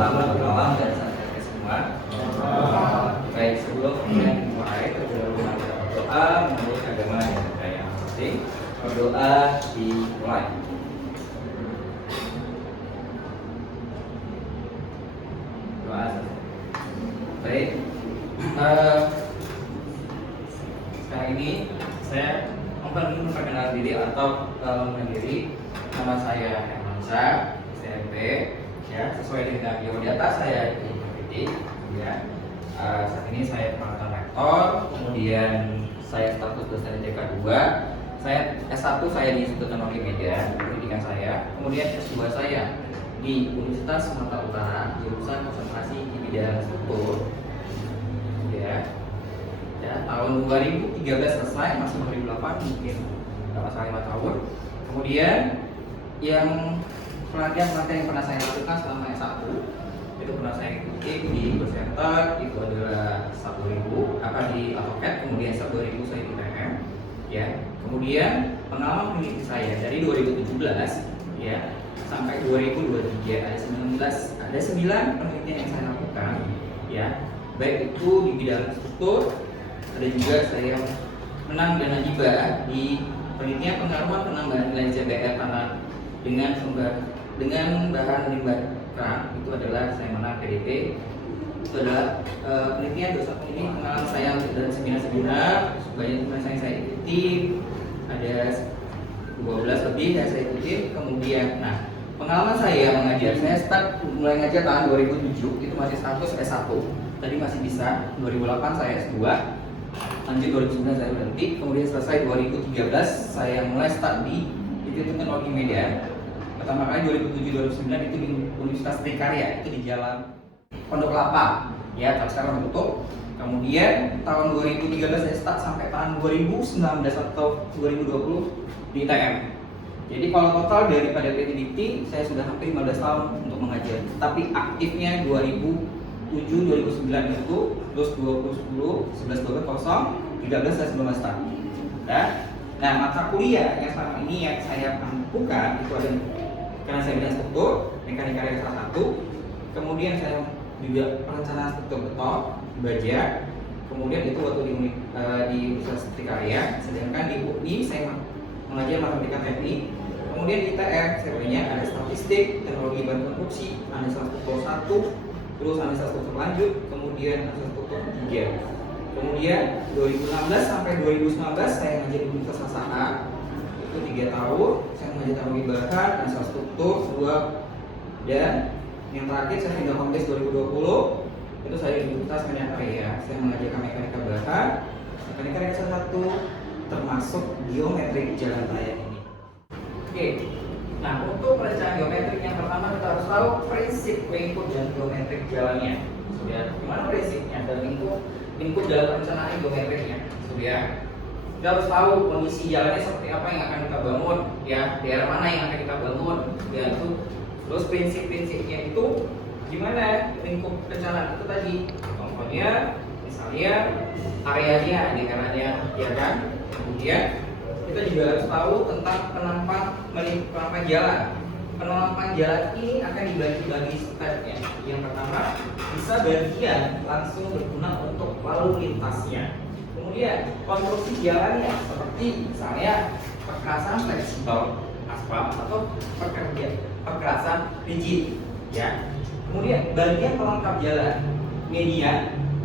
Selamat malam dan sahabat semua. Baik, sebelum kemudian dimulai, terlebih dahulu kita berdoa menurut agama yang percaya masing. Berdoa dimulai. Doa. Baik. Sekarang ini saya memperkenalkan diri atau mengenalkan nama saya Hermansyah, SMP. Ya, sesuai dengan biodata saya di PPT, ya. Saat ini saya mantan rektor, kemudian saya status dosen JK2, saya S1 saya di Institut Teknologi Medan, pendidikan saya, kemudian S2 saya di Universitas Sumatera Utara, jurusan konsentrasi di bidang struktur, ya. Ya, tahun 2013 selesai, masih 2008 mungkin dapat 5 tahun. Kemudian yang pelatihan yang pernah saya lakukan selama S1 itu pernah saya ikuti di Center, itu adalah 1.000 di AutoCAD, kemudian 1.000 saya di PM, ya. Kemudian pengalaman peneliti saya dari 2017 ya sampai 2023 ada 9 penelitian yang saya lakukan, ya, baik itu di bidang struktur, ada juga saya menang dana hibah di penelitian pengaruhan penambahan nilai CBR tanah dengan bahan limbah keran, itu adalah saya menang PDP. Itu adalah penelitian dosen ini pengalaman saya dan seminar-seminar banyak yang saya ikuti, ada 12 lebih yang saya ikuti. Kemudian, nah, pengalaman saya mengajar, saya mulai ngajar tahun 2007, itu masih status S1, tadi masih bisa. 2008 saya S2, lanjut 2009 saya berhenti, kemudian selesai 2013 saya mulai start di Institut Teknologi Medan. Pertama kali 2007-2009 itu di Universitas Trikarya, itu di Jalan Pondok Kelapa, ya, tapi sekarang tutup. Kemudian tahun 2013 saya start sampai tahun 2019 atau 2020 di ITM. Jadi kalau total daripada PTDT saya sudah hampir 15 tahun untuk mengajar. Tapi aktifnya 2007, 2009 itu, terus 2010, 11, 12, 0, 13 saya sebelum start. Nah, mata kuliah yang selama ini yang saya lakukan itu ada, karena saya bidang struktur, mekanika karya salah satu, kemudian saya juga perencanaan struktur beton, baja, kemudian itu waktu di Universitas Trikarya, sedangkan di UI saya mengajar matematika teknik, kemudian di ITM saya banyak ada statistik, teknologi bahan konstruksi, analisa struktur 1, terus analisa struktur lanjut, kemudian analisa struktur 3. Kemudian 2016 sampai 2019 saya mengajar di Universitas Sasa, itu 3 tahun saya mengajar teknologi bahan, analisa struktur 2, dan yang terakhir saya pindah kompres 2020 itu saya di Universitas Medan Raya, saya mengajarkan mekanika bahan, mekanika raya 1, termasuk geometrik jalan raya ini. Oke, nah untuk perencanaan geometrik yang pertama kita harus tahu prinsip lingkup dan geometrik jalannya. Sudah, gimana prinsipnya dan lingkup dalam perencanaan geometriknya? Sudah, kita harus tahu kondisi jalannya seperti apa yang akan kita bangun, ya, daerah mana yang akan kita bangun, ya, itu. Terus prinsip-prinsipnya itu gimana lingkup perencanaan itu tadi, contohnya misalnya areanya, daerahnya, ya kan. Kemudian kita juga harus tahu tentang penampakan jalan. Penampakan jalan ini akan dibagi-bagi stepnya. Yang pertama, bisa bagian langsung berguna untuk lalu lintasnya. Kemudian konstruksi jalannya seperti misalnya perkerasan fleksibel aspal atau perkerasan rigid, ya. Kemudian bagian pelengkap jalan, median,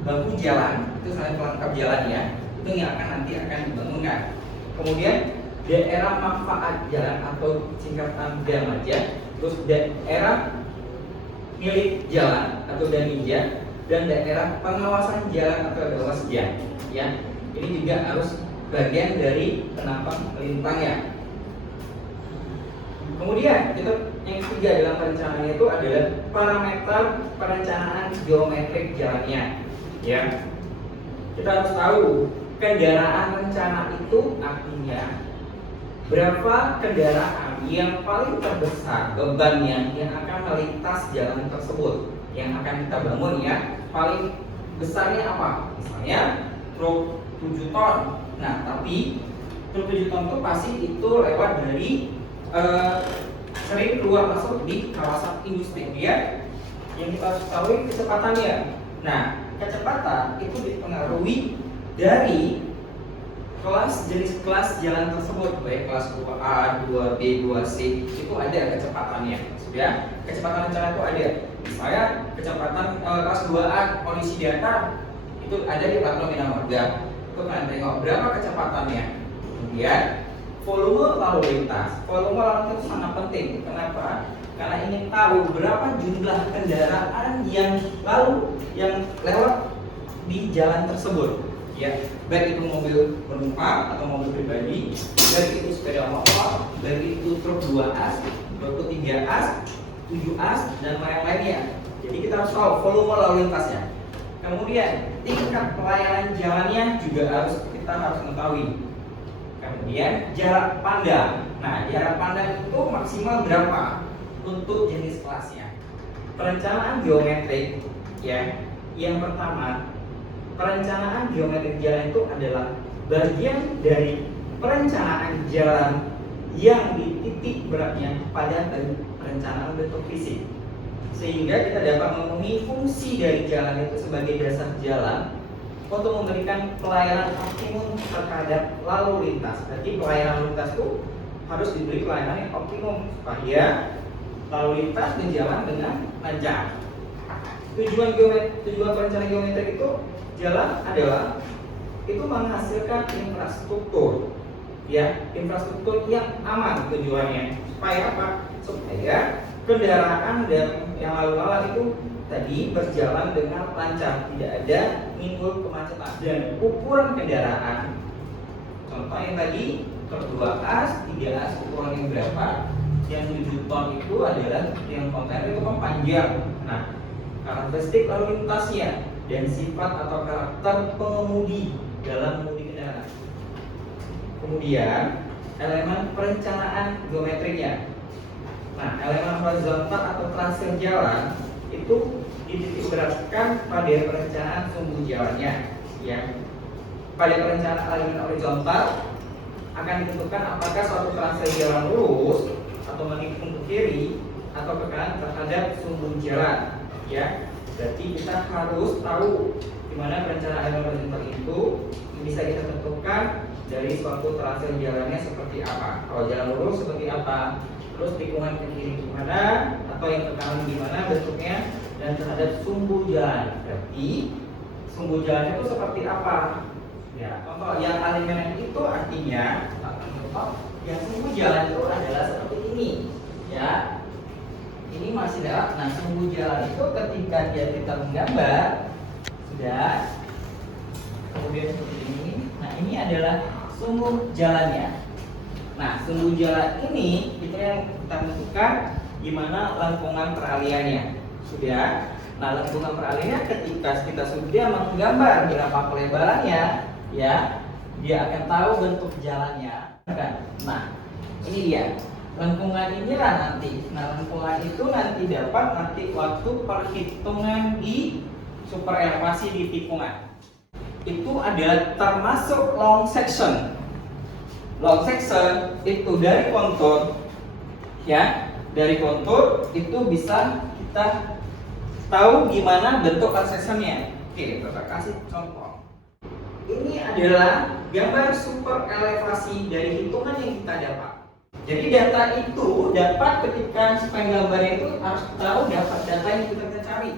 bangku jalan, itu selain pelengkap jalannya, itu yang nanti akan dibangunkan. Kemudian daerah manfaat jalan atau singkatan DAMAJA, terus daerah milik jalan atau DAMIJA, dan daerah pengawasan jalan atau DAWASJA, ya. Ini juga harus bagian dari penampang lintangnya. Kemudian yang ketiga dalam perencanaan itu adalah parameter perencanaan geometrik jalannya, ya. Kita harus tahu kendaraan rencana itu artinya berapa kendaraan yang paling terbesar bebannya yang akan melintas jalan tersebut yang akan kita bangun, ya. Paling besarnya apa? Misalnya truk 7 ton. Nah, tapi truk 7 ton itu pasti itu lewat dari sering keluar masuk di kawasan industri. Dia yang kita harus ketahui kecepatannya. Nah, kecepatan itu dipengaruhi dari jenis kelas jalan tersebut, baik kelas 2A, 2B, 2C, itu ada kecepatannya. Ya, kecepatan rencana itu ada. Misalnya kecepatan kelas 2A kondisi datar itu ada di plat nomina marga. Itu kalian tengok berapa kecepatannya. Kemudian volume lalu lintas. Volume lalu lintas itu sangat penting. Kenapa? Karena ingin tahu berapa jumlah kendaraan yang lewat di jalan tersebut. Ya, baik itu mobil penumpang atau mobil pribadi, baik itu sepeda motor, baik itu truk 2 as, truk 3 as, 7 as, dan lain-lainnya. Jadi kita harus tahu volume lalu lintasnya. Kemudian tingkat pelayanan jalannya juga kita harus mengetahui. Kemudian jarak pandang. Nah, jarak pandang itu maksimal berapa untuk jenis kelasnya? Perencanaan geometrik, ya. Yang pertama, perencanaan geometrik jalan itu adalah bagian dari perencanaan jalan yang dititik beratnya pada perencanaan bentuk fisik, sehingga kita dapat memenuhi fungsi dari jalan itu sebagai dasar jalan untuk memberikan pelayanan optimum terhadap lalu lintas. Jadi pelayanan lalu lintas itu harus diberi pelayanan yang optimum supaya lalu lintas berjalan dengan lancar. Tujuan perencanaan geometrik itu jalan adalah itu menghasilkan infrastruktur, ya, infrastruktur yang aman. Tujuannya supaya apa? Supaya kendaraan dan yang lalu lalang itu tadi berjalan dengan lancar, tidak ada menimbul kemacetan. Dan ukuran kendaraan, contoh yang tadi truk 2 as, 3 as, ukuran yang berapa? Yang 7 ton itu adalah yang kontainer itu kan panjang. Nah, karakteristik lalu lintasnya dan sifat atau karakter pengemudi dalam mengemudi kendaraan. Kemudian elemen perencanaan geometriknya. Nah, elemen horizontal atau traser jalan itu dititik beratkan pada perencanaan sumbu jalannya. Ya, pada perencanaan elemen horizontal akan ditentukan apakah suatu traser jalan lurus atau menikung ke kiri atau ke kanan terhadap sumbu jalan. Ya, berarti kita harus tahu di mana perencanaan elemen horizontal itu bisa kita tentukan dari suatu traser jalannya seperti apa. Kalau jalan lurus seperti apa, terus tikungan ke kiri gimana, atau yang ke kanan gimana bentuknya, dan terhadap sumbu jalan. Berarti sumbu jalan itu seperti apa? Ya, contoh yang elemen itu artinya contoh yang sumbu jalan itu adalah seperti ini. Ya, ini masih dalam. Nah, sumbu jalan itu ketika kita menggambar sudah, kemudian seperti ini. Nah, ini adalah sumbu jalannya. Nah, sumbu jalan ini itu yang kita tentukan gimana lengkungan peralihannya. Sudah. Nah, lengkungan peralihannya ketika kita sudah menggambar berapa pelebarannya, ya, dia akan tahu bentuk jalannya. Nah, ini dia. Lengkungan inilah nanti. Nah, lengkungan itu nanti dapat waktu perhitungan di super elevasi di tikungan. Itu adalah termasuk long section. Long section itu dari kontur, ya, dari kontur itu bisa kita tahu gimana bentuk long sectionnya. Oke, kita kasih contoh. Ini adalah gambar super elevasi dari hitungan yang kita dapat. Jadi data itu dapat ketika penggambarnya itu harus tahu dapat data yang kita cari.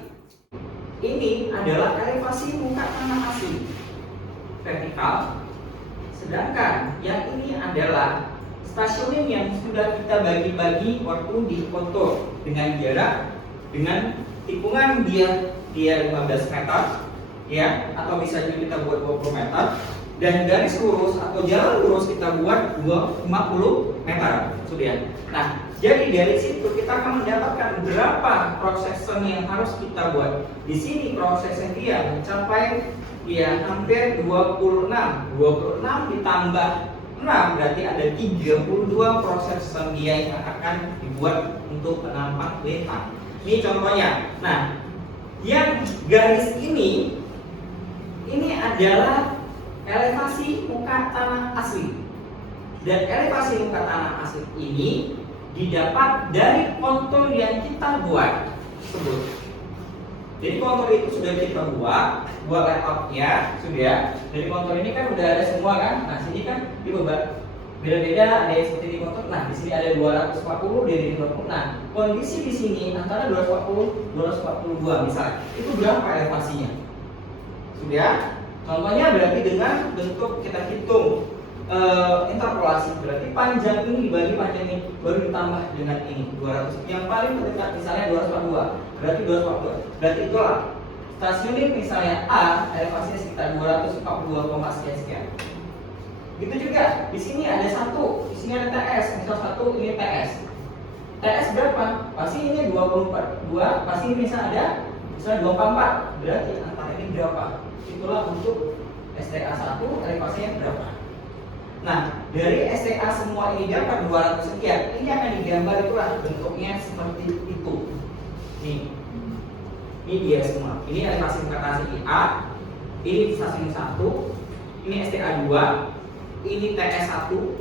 Ini adalah elevasi muka tanah asli vertikal. Sedangkan yang ini adalah stasiun yang sudah kita bagi-bagi waktu di kontur dengan jarak, dengan tikungan dia 15 meter, ya, atau bisa juga kita buat 20 meter. Dan garis lurus atau jalan lurus kita buat 50 meter, sudah. Nah, jadi dari situ kita akan mendapatkan berapa cross section yang harus kita buat. Di sini cross section dia mencapai hampir 26. 26 ditambah 6 berarti ada 32 cross section dia yang akan dibuat untuk penampak bentang. Ini contohnya. Nah, yang garis ini adalah elevasi muka tanah asli. Dan elevasi muka tanah asli ini didapat dari kontur yang kita buat tersebut. Jadi kontur itu sudah kita buat layoutnya sudah. Dari kontur ini kan udah ada semua kan. Nah sini kan di beda-beda, ada yang seperti di kontur. Nah di sini ada 240 dari 20. Nah kondisi di sini antara 240 242 misalnya, itu berapa elevasinya? Sudah. Contohnya berarti dengan bentuk kita hitung interpolasi, berarti panjang ini dibagi panjang ini baru ditambah dengan ini 200. Yang paling terdekat misalnya 242, berarti 242. Berarti itulah stasiun ini misalnya A elevasinya sekitar 242, sekian. Gitu juga di sini ada satu, di sini ada TS, misal satu ini TS. TS berapa? Pasti ini 24, 2, pasti ini misalnya ada misalnya 24. Berarti antara ini berapa? Itulah untuk STA 1 elevasinya berapa. Nah, dari STA semua ini dapat 200 sekian. Ini akan digambar itulah bentuknya seperti itu. Nih. Ini dia semua. Ini elevasi muka tanah A. Ini stasiun 1. Ini STA 2. Ini TS 1.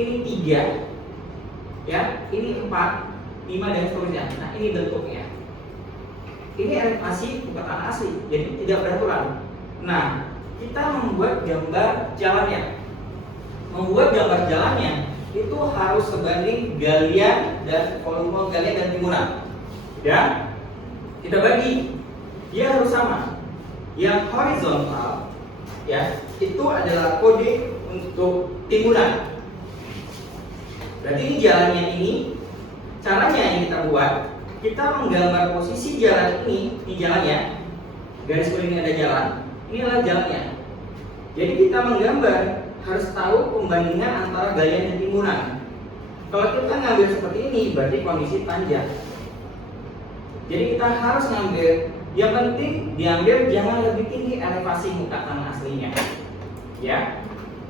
Ini 3. Ya, ini 4, 5 dan seterusnya. Nah, ini bentuknya. Ini elevasi muka tanah asli. Jadi tidak beraturan. Nah, kita membuat gambar jalannya. Membuat gambar jalannya itu harus sebanding galian dan volume galian dan timbunan. Ya, kita bagi, dia harus sama. Yang horizontal, ya, itu adalah kode untuk timbunan. Berarti ini jalannya ini, caranya yang kita buat, kita menggambar posisi jalan ini jalannya, garis kuning ada jalan, ini adalah jalannya. Jadi kita menggambar harus tahu pembandingan antara galian dan timbunan. Kalau kita ngambil seperti ini berarti kondisi panjang. Jadi kita harus ngambil, yang penting diambil jangan lebih tinggi elevasi muka tanah aslinya. Ya.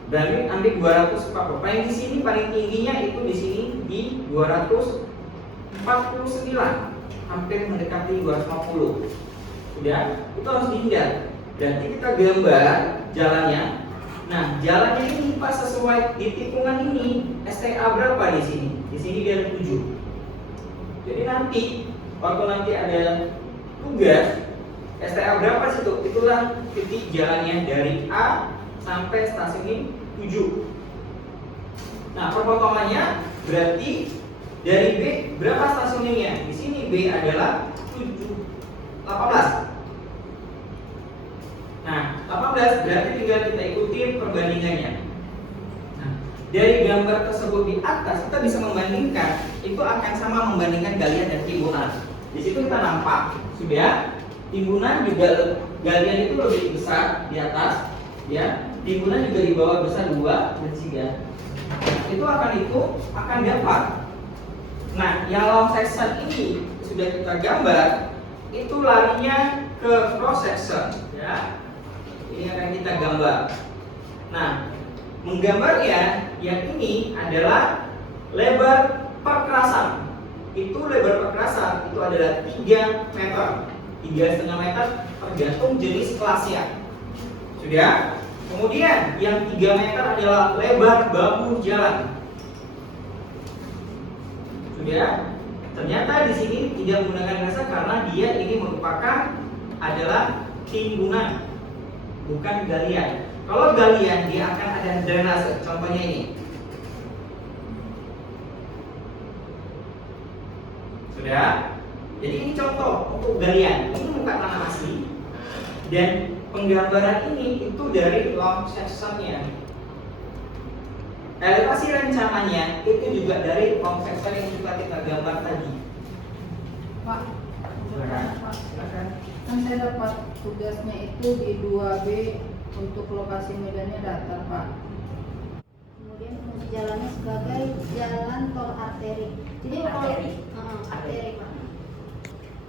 Berarti ambil 240. Paling di sini paling tingginya itu di sini di 249, hampir mendekati 250. Sudah, itu harus dihindar. Berarti kita gambar jalannya. Nah, jalannya ini pas sesuai di tikungan ini STA berapa di sini? Di sini dia ada 7. Jadi nanti waktu nanti ada tugas STA berapa situ? Itulah titik jalannya dari A sampai stasiun ini 7. Nah, perpotongannya berarti dari B berapa stasiunnya? Di sini B adalah 18. Nah, 18 berarti tinggal kita ikuti perbandingannya. Nah, dari gambar tersebut di atas kita bisa membandingkan, itu akan sama membandingkan galian dan timbunan. Di situ kita nampak, sudah timbunan juga galian itu lebih besar di atas, ya. Timbunan juga di bawah besar 2 dan 3. Itu akan dapat. Nah, yang long section ini sudah kita gambar, itu larinya ke cross section, ya. Ini akan kita gambar. Nah, menggambarnya yang ini adalah lebar perkerasan. Itu lebar perkerasan itu adalah 3 meter, 3,5 meter tergantung jenis kelasnya. Sudah. Kemudian yang 3 meter adalah lebar bahu jalan. Sudah. Ternyata di sini tidak menggunakan rasa karena dia ini merupakan adalah timbunan, bukan galian. Kalau galian dia akan ada drainase. Contohnya ini. Sudah. Jadi ini contoh untuk galian. Ini muka tanah asli. Dan penggambaran ini itu dari long sectionnya. Elevasi rencananya itu juga dari long section yang sudah kita gambar tadi. Pak, silakan. Kan saya dapat tugasnya itu di 2B untuk lokasi medannya datar, Pak. Kemudian fungsi jalannya sebagai jalan tol arteri. Jadi Arteri. Arteri, Pak.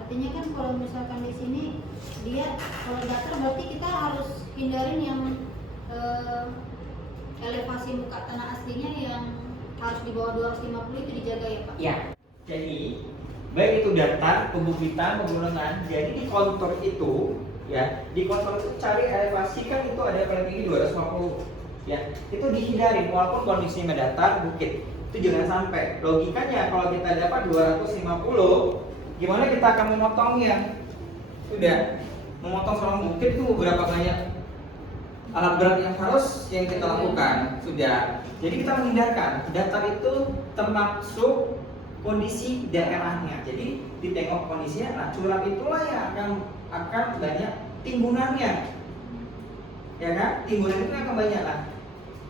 Artinya kan kalau misalkan di sini dia kalau datar berarti kita harus hindarin yang elevasi muka tanah aslinya yang harus di bawah 250 itu dijaga ya, Pak? Ya. Jadi baik itu datar, pembukitan, pegunungan. Jadi di kontur itu, ya, di kontur itu cari elevasi kan itu ada paling tinggi 250. Ya, itu dihindari walaupun kondisinya datar, bukit. Itu jangan sampai. Logikanya kalau kita dapat 250, gimana kita akan memotongnya? Sudah. Memotong seorang bukit itu berapa banyak alat berat yang kita lakukan. Sudah. Jadi kita menghindarkan datar itu termasuk kondisi daerahnya. Jadi ditengok kondisinya. Nah, curam itulah yang akan banyak timbunannya. Ya kan? Timbunan itu akan banyak lah.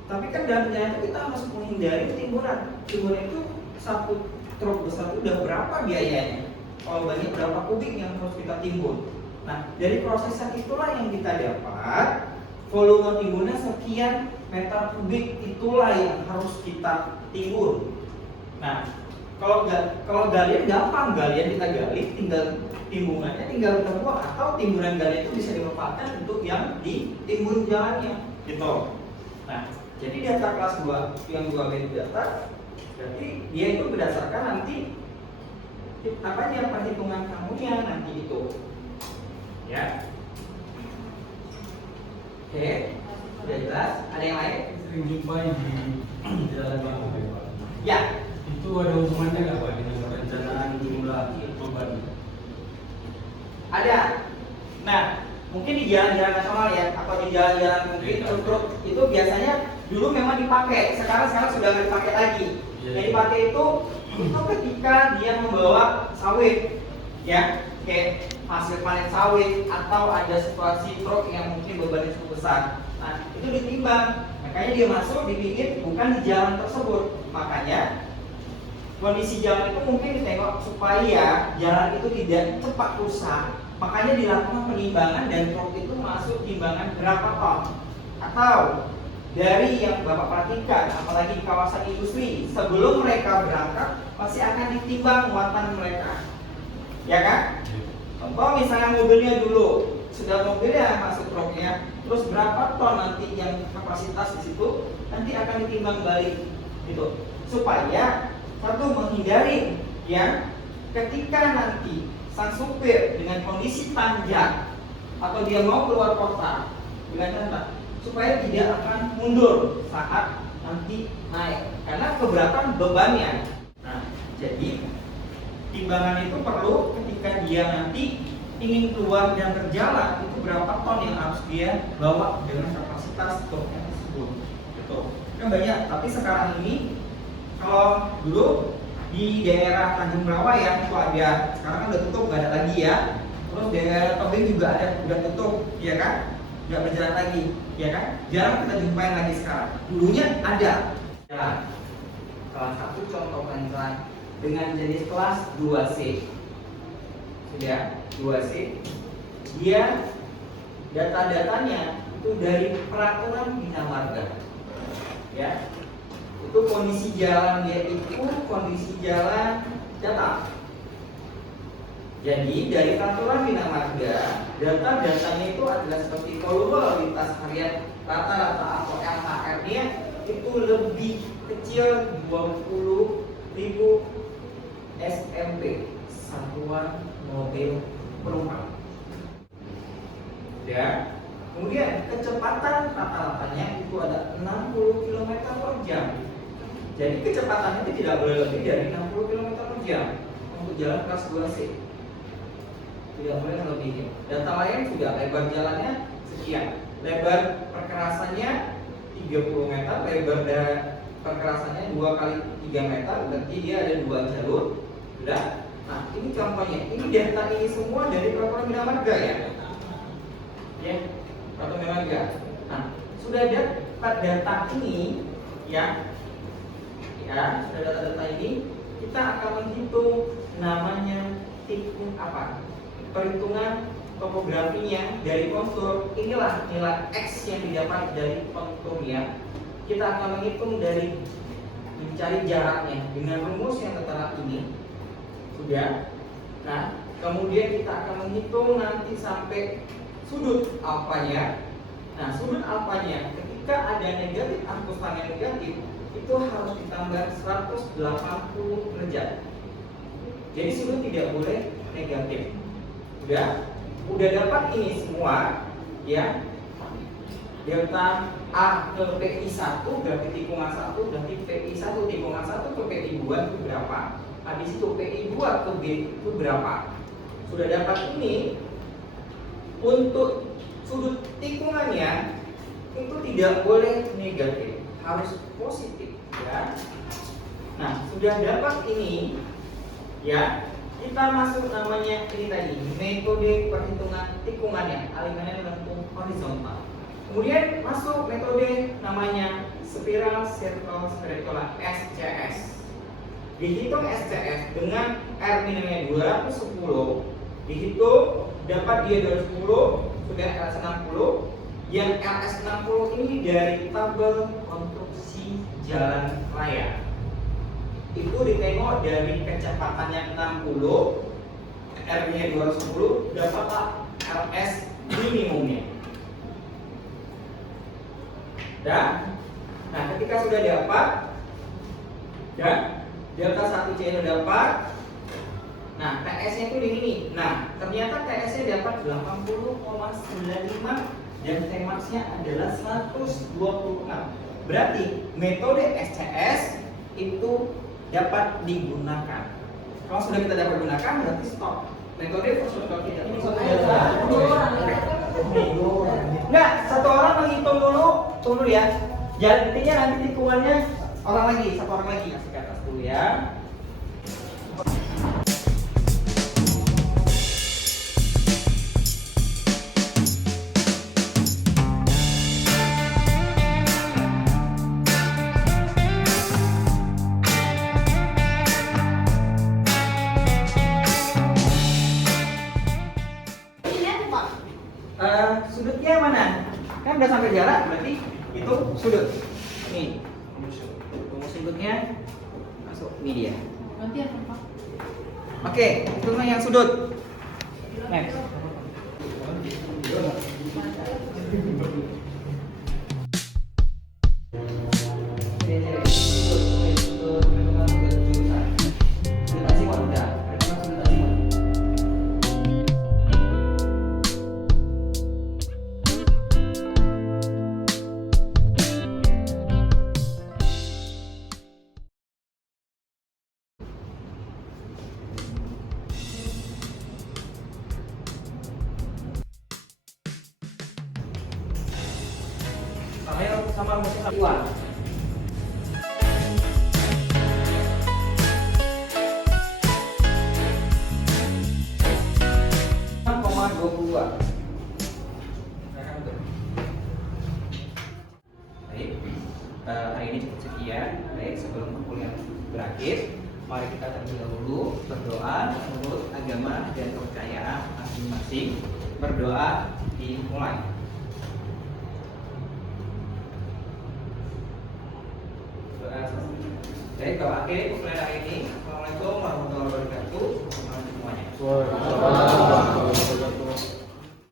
Tapi kan dalam perjalanan itu kita harus menghindari timbunan. Timbunan itu satu truk besar itu udah berapa biayanya? Kalau banyak berapa kubik yang harus kita timbun? Nah, dari prosesnya itulah yang kita dapat volume timbunnya sekian meter kubik, itulah yang harus kita timbun. Nah, kalau galian gampang, galian kita gali, tinggal timbungannya tinggal kita buang, atau timbunan galian itu bisa dimanfaatkan untuk yang ditimbun jalannya, gitu. Nah, jadi data kelas 2 yang 2B itu data, berarti dia itu berdasarkan nanti perhitungan kamunya nanti itu, ya. Oke, sudah jelas. Ada yang lain? Sering jumpai di jalan Bangka, Pak. Ya. Itu ada hubungannya nggak Pak dengan perencanaan jumlah korban? Ada. Nah, mungkin di jalan-jalan nasional ya, atau di jalan-jalan mungkin truk itu biasanya dulu memang dipakai, sekarang sudah nggak dipakai lagi. Yang dipakai itu ketika dia membawa sawit, ya, kayak hasil panen sawit, atau ada situasi truk yang mungkin bebannya cukup besar. Nah, itu ditimbang. Makanya dia masuk di pinggir, bukan di jalan tersebut. Makanya kondisi jalan itu mungkin ditengok supaya jalan itu tidak cepat rusak. Makanya dilakukan penimbangan dan truk itu masuk timbangan berapa ton. Atau dari yang Bapak perhatikan, apalagi di kawasan industri, sebelum mereka berangkat pasti akan ditimbang muatan mereka, ya kan? Contoh misalnya mobilnya dulu, sudah mobilnya masuk truknya, terus berapa ton nanti yang kapasitas di situ, nanti akan ditimbang balik, gitu. Supaya satu menghindari, ya, ketika nanti sang supir dengan kondisi tanjak atau dia mau keluar kota dengan tanjak, supaya tidak akan mundur saat nanti naik karena keberatan bebannya. Nah, jadi timbangan itu perlu ketika dia nanti ingin keluar dan berjalan, itu berapa ton yang harus dia bawa dengan kapasitas truknya tersebut. Gitu. Kan banyak, tapi sekarang ini kalau dulu di daerah Tanjung Rawa ya itu ada, sekarang kan udah tutup, nggak ada lagi ya. Terus daerah Tebing juga ada, udah tutup, ya kan? Nggak berjalan lagi, ya kan? Jarang kita jumpain lagi sekarang. Dulunya ada. Jalan. Salah satu contoh penjalan dengan jenis kelas 2C. Sudah 2C. Dia data-datanya itu dari peraturan bina marga. Ya. Itu kondisi jalan dia itu kondisi jalan datar. Jadi dari peraturan bina marga, data-datanya itu adalah seperti volume lalu lintas harian rata-rata atau LHR-nya itu lebih kecil 20.000 SMP, satuan mobil penumpang. Ya. Kemudian kecepatan rata-ratanya itu ada 60 km per jam. Jadi kecepatannya itu tidak boleh lebih dari 60 km per jam untuk jalan kelas 2C. Tidak boleh melebihi. Data lain sudah lebar jalannya sekian. Lebar perkerasannya 30 meter, lebar perkerasannya 2 kali 3 meter, berarti dia ada 2 jalur. Sudah. Nah, ini contohnya. Ini data ini semua dari peraturan bina marga ya. Ya, peraturan bina marga. Nah, sudah ada data ini ya. Ya, sudah data-data ini, kita akan menghitung namanya hitung apa? Perhitungan topografinya dari kontur. Inilah nilai X yang didapat dari konturnya. Kita akan menghitung dari mencari jaraknya dengan rumus yang tertera ini. Sudah. Nah, kemudian kita akan menghitung nanti sampai sudut alfanya. Nah, sudut alfanya ketika ada negatif angkus tangan negatif itu harus ditambah 180 derajat. Jadi sudut tidak boleh negatif. Udah dapat ini semua, ya. Delta A ke PI1 berarti tikungan 1, berarti PI1 tikungan 1 ke PI2 itu berapa? Habis itu PI2 ke B itu berapa? Sudah dapat ini, untuk sudut tikungannya itu tidak boleh negatif, harus positif ya. Nah, sudah dapat ini ya, kita masuk namanya ini tadi, metode perhitungan tikungannya, alirannya lengkung horizontal. Kemudian masuk metode namanya spiral circle spatula SCS. Dihitung SCS dengan R minimumnya 210, dihitung dapat dia 210, sudah LS 60. Yang LS 60 ini dari tabel konstruksi jalan raya. Itu ditengok dari kecepatannya 60, R-nya 210, dapatlah LS minimumnya. Dan nah, ketika sudah dapat dan delta 1C itu dapat, nah TS-nya itu di sini. Nah, ternyata TS-nya dapat 80,95 dan Tmax-nya adalah 126. Berarti metode SCS itu dapat digunakan. Kalau sudah kita dapat gunakan, berarti stop. Metode first order tidak. Enggak, satu orang menghitung dulu, tunggu ya. Jadi intinya nanti tikungannya orang lagi, satu orang lagi kasih ke atas dulu ya. Sudutnya mana? Kan udah sampai jarak, berarti itu sudut. Nih, rumus sudutnya masuk. Ini dia. Nanti apa Pak? Oke, itu mah yang sudut. Next. Sama rumusnya Iwan. Baik, hari ini cukup sekian. Baik, sebelum perkuliahan berakhir, mari kita terlebih dahulu berdoa menurut agama dan kepercayaan masing-masing. Berdoa dimulai. Baik, kalau akhir perkuliahan hari ini, Assalamualaikum warahmatullahi wabarakatuh. Selamat semuanya.